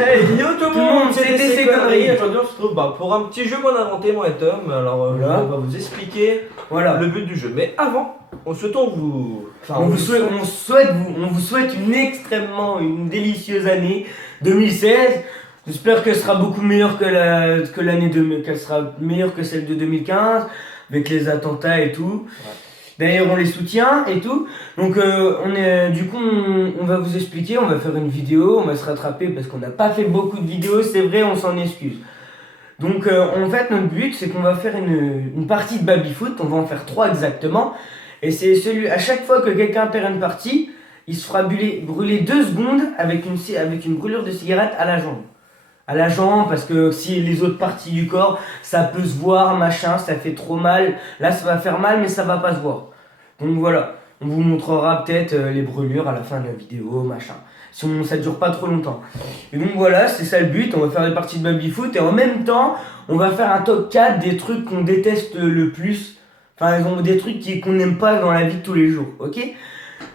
Hey yo tout le monde, c'était ces ces conneries. conneries. Aujourd'hui on se retrouve pour un petit jeu qu'on a inventé moi et Tom. Alors Voilà. on va vous expliquer Voilà. le but du jeu. Mais avant, on souhaite vous... On vous souhaite une délicieuse année 2016. J'espère qu'elle sera beaucoup meilleure que l'année qu'elle sera meilleure que celle de 2015 avec les attentats et tout. Ouais. D'ailleurs, on les soutient et tout. Donc, on va vous expliquer. On va faire une vidéo. On va se rattraper parce qu'on n'a pas fait beaucoup de vidéos. C'est vrai, on s'en excuse. Donc, en fait, notre but, c'est qu'on va faire une partie de baby-foot. On va en faire 3 exactement. Et c'est à chaque fois que quelqu'un perd une partie, il se fera brûler 2 secondes avec une brûlure de cigarette à la jambe. À la jambe, parce que si les autres parties du corps, ça peut se voir, machin, ça fait trop mal. Là, ça va faire mal, mais ça va pas se voir. Donc voilà, on vous montrera peut-être les brûlures à la fin de la vidéo, machin. Ça dure pas trop longtemps. Et donc voilà, c'est ça le but. On va faire des parties de baby-foot et en même temps, on va faire un top 4 des trucs qu'on déteste le plus. Enfin, des trucs qu'on n'aime pas dans la vie de tous les jours, ok?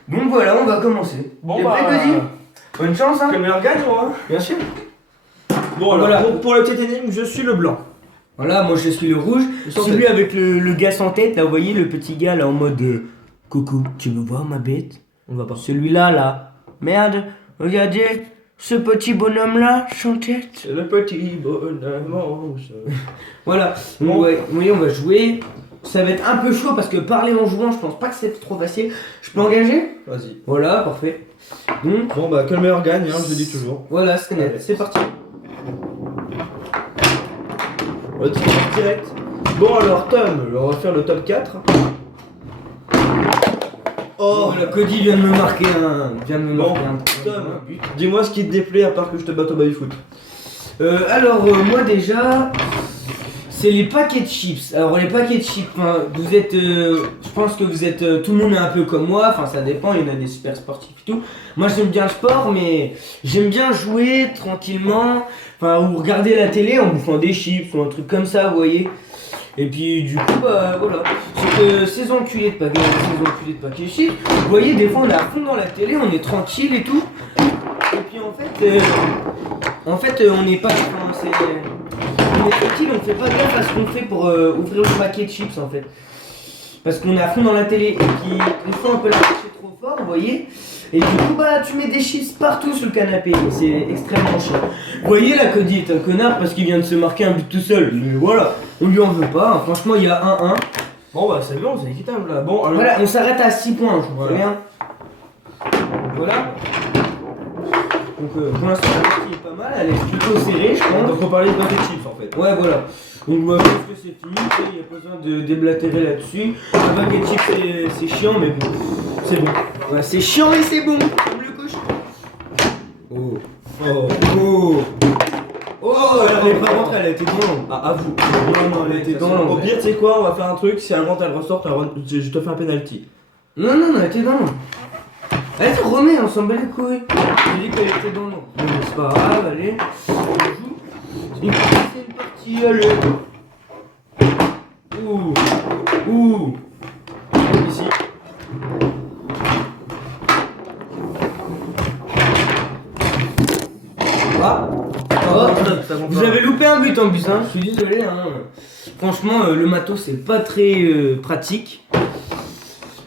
Donc voilà, on va commencer. Bon, t'es prêt, Cody? Bonne chance, hein? Que le meilleur gagne, hein? Bien sûr. Bon alors, voilà. pour le petit énigme, je suis le blanc. Voilà, moi je suis le rouge. Celui avec le gars sans tête, là, vous voyez, le petit gars là en mode coucou, tu veux voir ma bête? On va pas. Celui-là, là. Merde, regardez, ce petit bonhomme là, sans tête. C'est le petit bonhomme rouge. Voilà, bon, ouais, oui, on va jouer. Ça va être un peu chaud parce que parler en jouant, je pense pas que c'est trop facile. Je peux engager? Vas-y. Voilà, parfait. Donc, bon bah que le meilleur gagne, hein, je le dis toujours. Voilà, c'est net. C'est parti. On va tirer direct. Bon alors Tom, on va faire le top 4. Oh, voilà, Cody vient de me marquer un. Bon, Tom, dis-moi ce qui te déplaît à part que je te batte au baby-foot. Alors, moi déjà, c'est les paquets de chips. Alors, les paquets de chips, hein, vous êtes. Je pense que vous êtes. Tout le monde est un peu comme moi, enfin, ça dépend, il y en a des super sportifs et tout. Moi, j'aime bien le sport, mais j'aime bien jouer tranquillement, enfin, ou regarder la télé en bouffant des chips ou un truc comme ça, vous voyez. Et puis du coup bah voilà, c'est que ces enculés de paquets chips, vous voyez des fois on est à fond dans la télé, on est tranquille et tout. Et puis en fait on n'est pas, enfin, on est tranquille, on fait pas gaffe à ce qu'on fait pour ouvrir le paquet de chips en fait. Parce qu'on est à fond dans la télé et puis des fois on peut la chercher trop fort, vous voyez. Et du coup bah tu mets des chips partout sur le canapé, c'est extrêmement chiant. Vous voyez là, Cody est un connard parce qu'il vient de se marquer un but tout seul, mais voilà, on lui en veut pas, hein. Franchement il y a 1-1. Bon bah c'est bon, c'est équitable là. Bon alors... Voilà, on s'arrête à 6 points, je vous préviens. Voilà. Donc pour l'instant la partie est pas mal, elle est plutôt serrée je pense. Donc faut parler de paquet de chips en fait. Ouais voilà. Donc moi je pense que c'est fini, il n'y a pas besoin de déblatérer là-dessus. Le paquet de chips c'est chiant mais bon, c'est bon. Ouais, c'est chiant et c'est bon, comme le cochon. Oh. Oh. Oh. Oh, elle est pas rentrée, elle a été dans l'angle. Ah, à vous. Non, elle a été dans l'angle. Au pire, tu sais quoi, on va faire un truc, si elle rentre, elle ressort, je te fais un penalty. Non, elle était dans l'angle. Allez, remets, on s'en bat les couilles. J'ai dit qu'elle était dans l'angle. Bon, c'est pas grave, allez. On joue. C'est une partie, allez. Ouh. Ici. Ah. Oh, vous avez loupé un but en plus, hein. Je suis désolé, hein. Franchement, le matos c'est pas très pratique.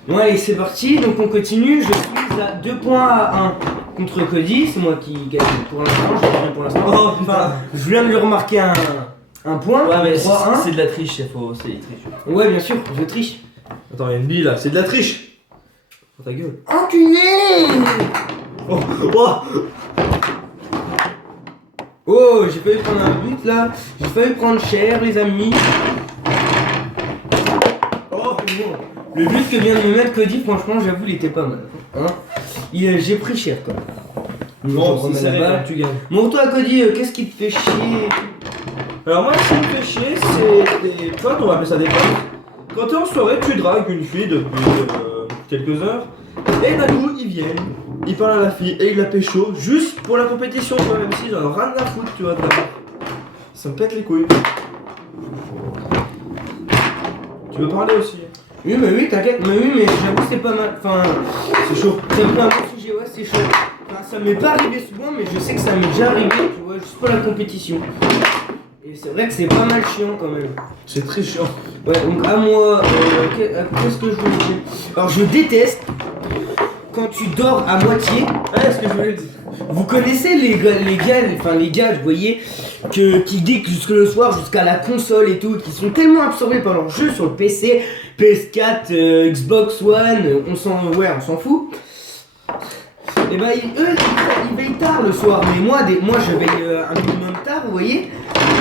Bon allez, c'est parti, donc on continue. Je suis à 2 points à 1 contre Cody, c'est moi qui gagne pour l'instant, je gagne pour l'instant. Oh putain. Je viens de lui remarquer un point. Ouais mais 3-1. c'est de la triche, c'est triche. Ouais bien sûr, je triche. Attends, il y a une bille là, c'est de la triche. Oh ta gueule. Enculé. Oh, j'ai failli prendre un but là, j'ai failli prendre cher les amis. Oh, le but que vient de me mettre Cody, franchement j'avoue il était pas mal. Hein, j'ai pris cher quand même. Bon, si c'est vrai, tu gagnes. Bon toi Cody, qu'est-ce qui te fait chier? Alors moi ce qui me fait chier c'est des potes, on va appeler ça des potes. Quand t'es en soirée, tu dragues une fille depuis quelques heures. Et d'un coup ils viennent, ils parlent à la fille et ils la pécho juste pour la compétition, tu vois, même s'ils en ont rien à foutre, tu vois, de la... Ça me pète les couilles. Tu veux parler aussi? Oui mais oui t'inquiète, mais oui mais j'avoue c'est pas mal, enfin c'est chaud. c'est un peu un bon sujet, ouais c'est chaud. Enfin ça m'est pas arrivé souvent, mais je sais que ça m'est déjà arrivé, tu vois, juste pour la compétition. Et c'est vrai que c'est pas mal chiant quand même. C'est très chiant. Ouais, donc à moi, qu'est-ce que je voulais dire? Alors je déteste quand tu dors à moitié. Ah, ce que je voulais dire. Vous connaissez les gars, vous voyez, qui geekent jusque le soir, jusqu'à la console et tout, qui sont tellement absorbés par leur jeu sur le PC, PS4, Xbox One, on s'en fout. Et bah eux, ils veillent tard le soir, mais moi je veille un minimum tard, vous voyez,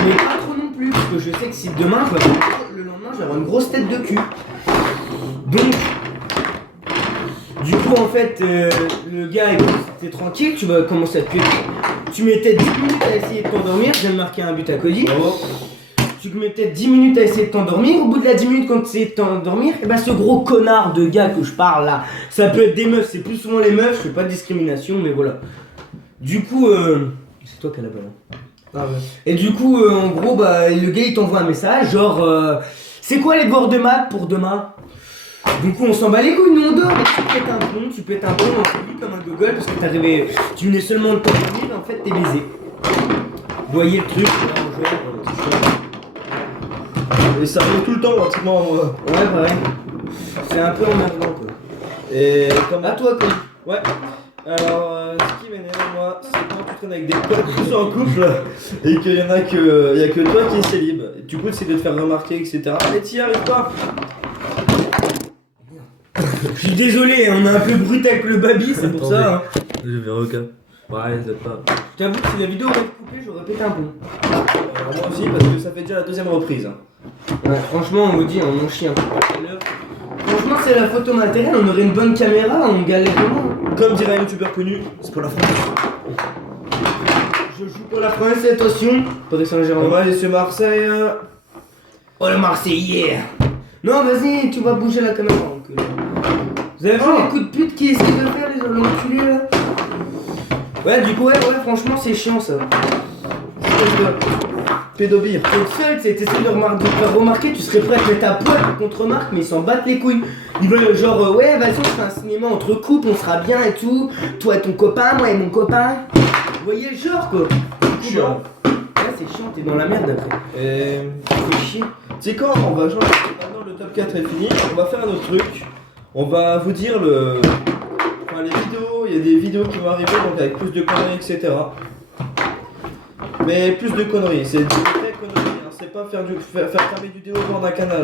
mais pas trop non plus, parce que je sais que si demain, le lendemain, je vais avoir une grosse tête de cul. Donc, du coup, en fait, le gars, t'es tranquille, tu vas commencer à te tuer. Tu mets peut-être 10 minutes à essayer de t'endormir, je viens de marquer un but à Cody. Bravo. Tu mets peut-être 10 minutes à essayer de t'endormir. Au bout de la 10 minutes, quand tu essaies de t'endormir, et bah ce gros connard de gars que je parle là, ça peut être des meufs, c'est plus souvent les meufs, je fais pas de discrimination, mais voilà. Du coup, c'est toi qui as la balle. Ah ouais. Et du coup, en gros, bah le gars il t'envoie un message, genre, c'est quoi les devoirs de maths pour demain? Du coup, on s'en bat les couilles, nous on dort, mais tu pètes un plomb, on se lit comme un gogol parce que t'arrivais, tu venais seulement de t'endormir et en fait t'es baisé. Vous voyez le truc, là, en jouant, c'est chaud. Et ça arrive tout le temps, pratiquement. Ouais, pareil. C'est un peu emmerdant quoi. Et comme À toi, quoi. Ouais. Alors, ce qui m'énerve, moi, c'est quand tu traînes avec des potes qui sont en couple et qu'il y en a que, y a que toi qui es célib. Et du coup, c'est de te faire remarquer, etc. Mais t'y arrives pas. Je suis désolé, on est un peu brut avec le baby, c'est pour ça. Hein. Je vais regarder. Ouais, c'est pas. Je t'avoue que si la vidéo aurait été coupée, j'aurais pété un plomb. Moi aussi, parce que ça fait déjà la deuxième reprise. Hein. Ouais, franchement, on vous dit, on en chie un peu. Franchement, c'est la photo matérielle, on aurait une bonne caméra, on galère vraiment. Comme dirait un youtubeur connu, c'est pour la France. Je joue pour la France, attention. Paris Saint-Germain. Moi, je suis Marseille. Oh, le Marseillais. Non, vas-y, tu vas bouger la caméra. Enculé. Vous avez vu les coups de pute qui essaient de faire les enculés là? Ouais, du coup, ouais, franchement, c'est chiant ça. Pédobire. T'es le seul, t'essaies de faire remarquer, tu serais prêt à te mettre à poil pour qu'on te remarque, mais ils s'en battent les couilles. Ils veulent genre, ouais, vas-y, on fait un cinéma entre couples, on sera bien et tout. Toi et ton copain, moi et mon copain. Vous voyez le genre quoi? Chiant. Ouais, c'est chiant, t'es dans la merde après. Et. C'est chier. Tu sais quoi, on va changer. Maintenant, le top 4 est fini. On va faire un autre truc. On va vous dire le. Enfin, les vidéos. Il y a des vidéos qui vont arriver, donc avec plus de conneries, etc. Mais plus de conneries. C'est des vraies conneries. Hein. C'est pas faire fermer du déodorant d'un canal.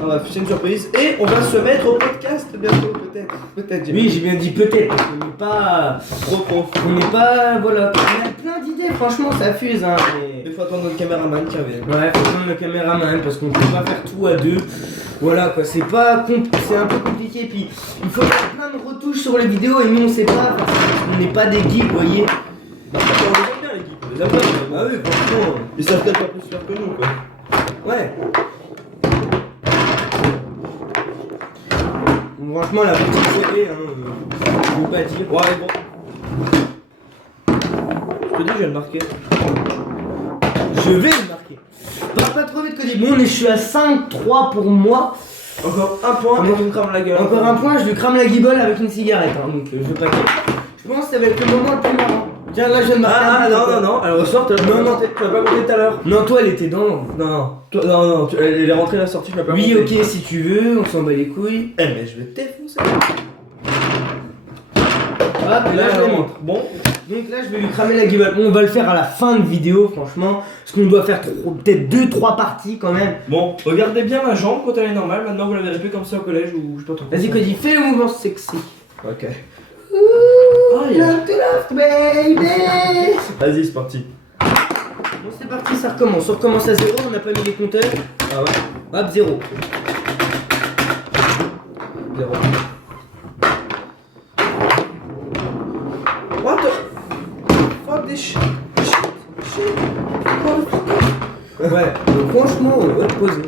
Ah, bref, c'est une surprise. Et on va se mettre au podcast bientôt, peut-être. Peut-être, Oui, j'ai bien dit peut-être, parce qu'on n'est pas. Trop. On n'est pas. Voilà. On a plein d'idées, franchement, ça fuse, hein. Mais... Il faut attendre notre caméraman qui revient. Ouais, faut prendre le caméraman parce qu'on peut pas faire tout à deux. Voilà quoi, c'est pas c'est un peu compliqué. Puis il faut faire plein de retouches sur les vidéos et nous on sait pas parce qu'on n'est pas des geeks, vous voyez. Bah, on les aime bien, l'équipe. On les aime bien. Ah oui, franchement. Ils savent peut-être pas plus faire que nous, quoi. Ouais. Franchement, la petite série, hein, je veux pas dire. Ouais, bon. Je te dis, je vais le marquer. Je vais le marquer. Pas trop vite que dit. Bon, je suis à 5-3 pour moi. Encore un point et tu me crames la gueule. Encore un point, je lui crame la guibole avec une cigarette. Hein, donc je veux pas dire. Je pense que ça va être le moment le plus marrant. Tiens, là je viens de marquer. Ah, non, elle ressort. Tu l'as pas compté tout à l'heure. Non, toi elle était dans. Non, elle est rentrée la sortie, je l'ai pas Oui, compté. ok, si tu veux, on s'en bat les couilles. Eh, mais je vais te défoncer. Hop, là je les montre. Bon. Donc là je vais lui cramer la guibole. Bon, on va le faire à la fin de vidéo, franchement. Parce qu'on doit faire peut-être 2-3 parties quand même. Bon, regardez bien ma jambe quand elle est normale. Maintenant, vous la verrez plus comme ça au collège ou je sais pas trop. Vas-y, Cody, fais le mouvement sexy. Ok. Ouh, love to love, baby. Vas-y, c'est parti. Bon, c'est parti, ça recommence. On recommence à 0, on n'a pas mis les compteurs. Ah ouais. Hop, 0. 0. What the fuck this shit? Ouais, donc franchement, on va te poser.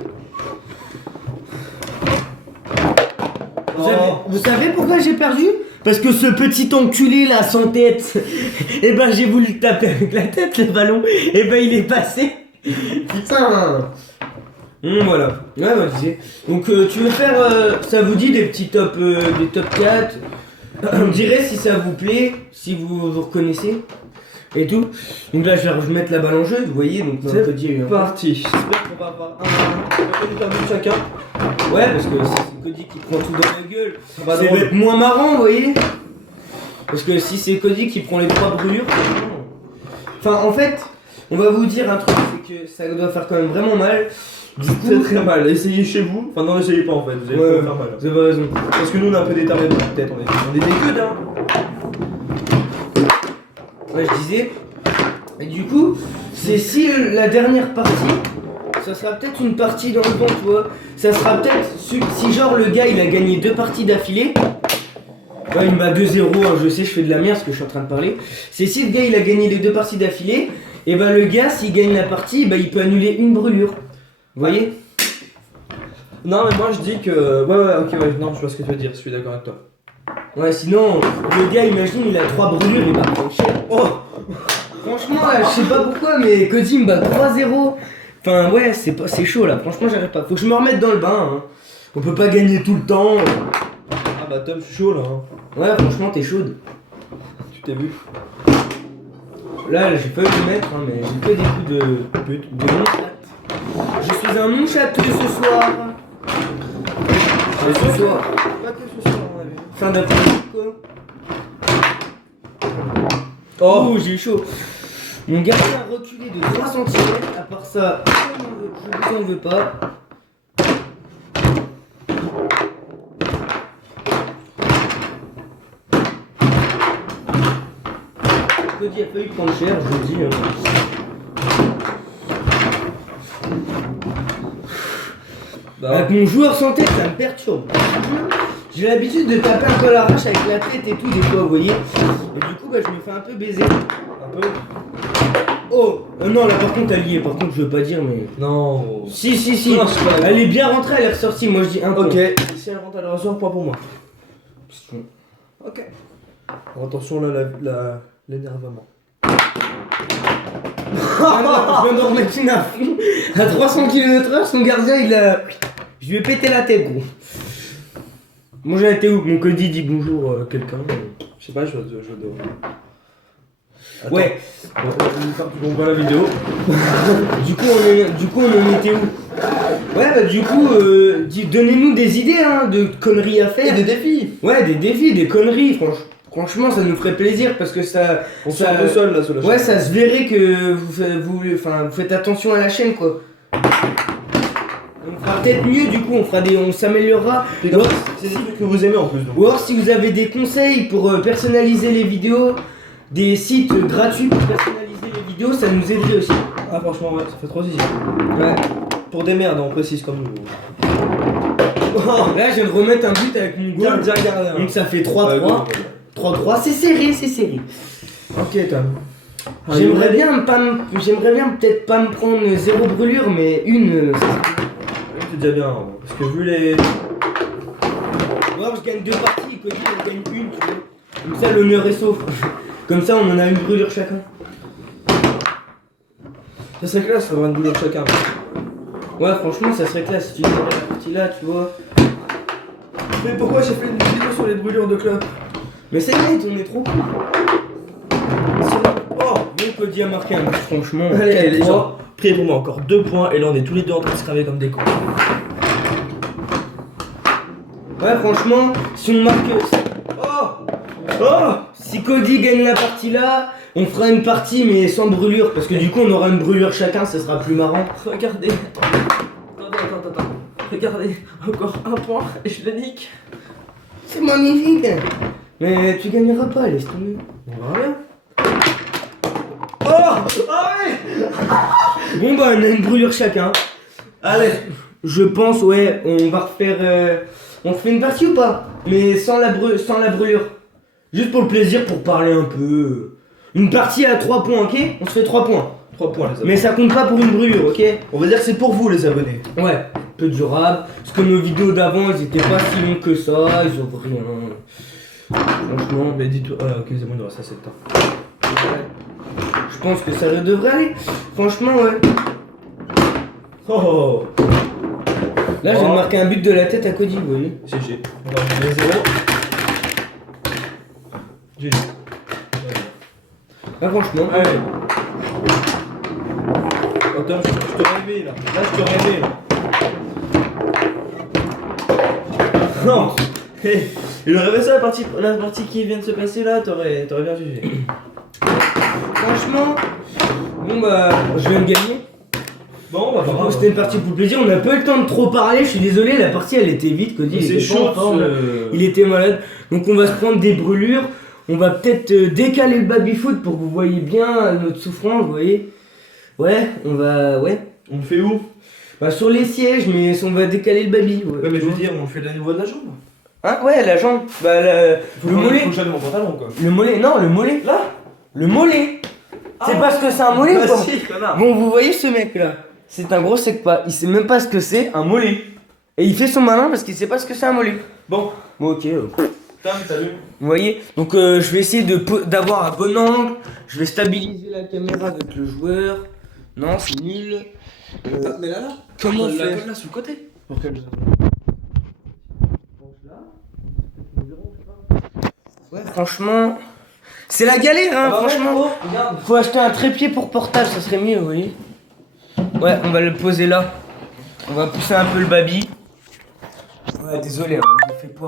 Vous savez pourquoi j'ai perdu? Parce que ce petit enculé là sans tête, et ben j'ai voulu le taper avec la tête le ballon, et ben il est passé. Putain. Voilà. Ouais, bah, je disais. Donc tu veux faire, ça vous dit des petits top 4? Vous me direz si ça vous plaît, si vous vous reconnaissez et tout. Donc là je vais remettre la balle en jeu, vous voyez, donc C'est Cody a eu un parti. J'espère qu'on va avoir un interview de chacun. Ouais, parce que si c'est Cody qui prend tout dans la gueule, Ça va ça va drôle. être moins marrant, vous voyez. Parce que si c'est Cody qui prend les 3 brûlures, enfin en fait, on va vous dire un truc, c'est que ça doit faire quand même vraiment mal. Du coup, C'est très mal. Essayez chez vous. Enfin, non, n'essayez pas en fait. Vous allez Ouais. vous faire mal. vous avez raison. Parce que nous, on a un peu déterré dans la tête. On est des gueules, hein. Ouais, je disais. Et du coup, c'est si la dernière partie, ça sera peut-être une partie dans le vent, tu vois. Ça sera peut-être si genre le gars il a gagné 2 parties d'affilée. Ouais, il m'a 2-0, hein, je sais, je fais de la merde ce que je suis en train de parler. C'est si le gars il a gagné les 2 parties d'affilée, et bah le gars s'il gagne la partie, bah il peut annuler une brûlure. Vous voyez? Non, mais moi, je dis que. Ouais, ok, ouais. Non, je vois ce que tu veux dire. Je suis d'accord avec toi. Ouais, sinon, le gars, imagine, il a 3 brûlures, il va prendre cher. Oh. Franchement, là, je sais pas pourquoi, mais Cody me bat 3-0. Enfin, ouais, c'est chaud là. Franchement, j'arrive pas. Faut que je me remette dans le bain. Hein. On peut pas gagner tout le temps. Ah bah, Tom, je suis chaud là. Hein. Ouais, franchement, t'es chaude. Tu t'es vu. Là, j'ai pas eu de mettre, hein, mais j'ai que des coups de pute, de mon Je suis un mon château ce soir. Ce soir. Pas que ce soir, on a vu. Fin d'après-midi, quoi. Oh. Oh, j'ai eu chaud. Mon gardien a reculé de 3 cm. À part ça, je vous en veux pas. Cody a failli prendre cher, je vous dis. Bah, Avec mon joueur sans tête, ça me perturbe. J'ai l'habitude de taper un peu à l'arrache avec la tête et tout, des fois, vous voyez. Et du coup, bah, je me fais un peu baiser. un peu. Oh, non, là par contre, elle y est. Par contre, je veux pas dire, mais. Non. Si, si, si. Non, c'est pas- Elle est bien rentrée, elle est ressortie. Moi, je dis un point. Ok. Si elle rentre à la ressort, point pour moi. Ok. Alors, attention là, l'énervement. Ah non, je viens de remettre une à fond. À 300 km/h, son gardien, il a. Je lui ai pété la tête, gros. Moi, j'ai été où? Mon Cody dit bonjour à quelqu'un. Je sais pas, je dois. Attends. Ouais. On voit la vidéo. Du coup, on en était où? Ouais, bah, du coup, donnez-nous des idées, hein, de conneries à faire. Et des défis. Ouais, des défis, des conneries, franchement, ça nous ferait plaisir parce que ça. On se sent un peu seul là sur la chaîne. Ouais, ça se verrait que vous faites attention à la chaîne, quoi. On fera peut-être mieux, du coup, on s'améliorera. Puis comme ça, c'est des trucs que vous aimez en plus. Donc. Ou alors, si vous avez des conseils pour personnaliser les vidéos, des sites gratuits pour personnaliser les vidéos, ça nous aiderait aussi. Ah, franchement, ouais, ça fait trop zizi. Ouais. Pour des merdes, on précise comme nous. Là, je viens de remettre un but avec mon goal. Gardien, gardien. Donc, ça fait 3-3. 3-3, c'est serré, c'est serré. Ok, Tom. J'aimerais bien peut-être pas me prendre 0 brûlure, mais une. C'est déjà bien, hein, parce que vu les. Ou alors je gagne 2 parties, Cody on gagne une, tu vois. Comme ça l'honneur est sauf. Comme ça on en a une brûlure chacun. Ça serait classe, ça va une douleur chacun. Ouais franchement ça serait classe si tu gagnerais la partie là, tu vois. Mais pourquoi j'ai fait une vidéo sur les brûlures de club? Mais c'est net, on est trop cool. Oh. Bon Cody a marqué un but franchement. Allez, les 4-3. gens, priez pour moi, encore 2 points, et là on est tous les deux en train de se cramer comme des cons. Ouais franchement, si on marque. Oh. Oh. Si Cody gagne la partie là, on fera une partie mais sans brûlure, parce que du coup on aura une brûlure chacun, ça sera plus marrant. Regardez. Attends. Regardez, encore 1 point, et je le nique. C'est magnifique. Mais tu gagneras pas, laisse tomber. On verra bien. Oh. Ah ouais. Bon bah on a une brûlure chacun. Allez. Je pense ouais, on va refaire. On refait une partie ou pas? Mais sans la brûlure. Juste pour le plaisir, pour parler un peu. Une partie à 3 points, ok? On se fait 3 points. 3 points, les abonnés. Mais ça compte pas pour une brûlure, ok? On va dire que c'est pour vous, les abonnés. Ouais, peu durable. Parce que nos vidéos d'avant, elles étaient pas si longues que ça, ils ont rien. Franchement, Mais dis-toi. Ok, c'est bon, il reste assez de temps. ouais. Je pense que ça devrait aller. Franchement, ouais. Oh. Là, j'ai marqué un but de la tête à Cody, vous voyez. GG. On va gagner 0. GG. Ah, franchement. Allez. Attends, je te réveille là. Là, je te réveille là. Non. Hé, il aurait fait ça la partie qui vient de se passer là, t'aurais bien jugé. Franchement. Bon, bah, je viens de gagner. Bon, bah, pas grave. C'était une partie pour le plaisir. On n'a pas eu le temps de trop parler. Je suis désolé, la partie elle était vite. Cody, il C'est était pas chaud, en forme. Il était malade. Donc, on va se prendre des brûlures. On va peut-être décaler le baby-foot pour que vous voyez bien notre souffrance. Vous voyez? Ouais, on va. Ouais. On le fait où? Bah, sur les sièges, mais on va décaler le baby. Ouais, mais je veux dire, on le fait au niveau de la jambe. Hein? Ouais, la jambe. Bah, le mollet. Faut que j'aille mon pantalon quoi. Le mollet, non, le mollet. Là? Le mollet. C'est Ah. parce que c'est un mollet ou Bah pas? si, connard. Bon, vous voyez ce mec là? C'est un gros sec pas. Il sait même pas ce que c'est un mollet. Et il fait son malin parce qu'il sait pas ce que c'est un mollet. Bon, Bon, ok. Tam, salut. Vous voyez? Donc, je vais essayer d'avoir un bon angle. Je vais stabiliser la caméra avec le joueur. Non, c'est nul. Mais là, Comment la faire? colle là sur le côté. Pour quelle Ouais, franchement. C'est la galère, hein, franchement. Regarde. Faut acheter un trépied pour portage, ça serait mieux, vous voyez. Ouais, on va le poser là. On va pousser un peu le baby. Ouais, désolé, hein, je fais peur.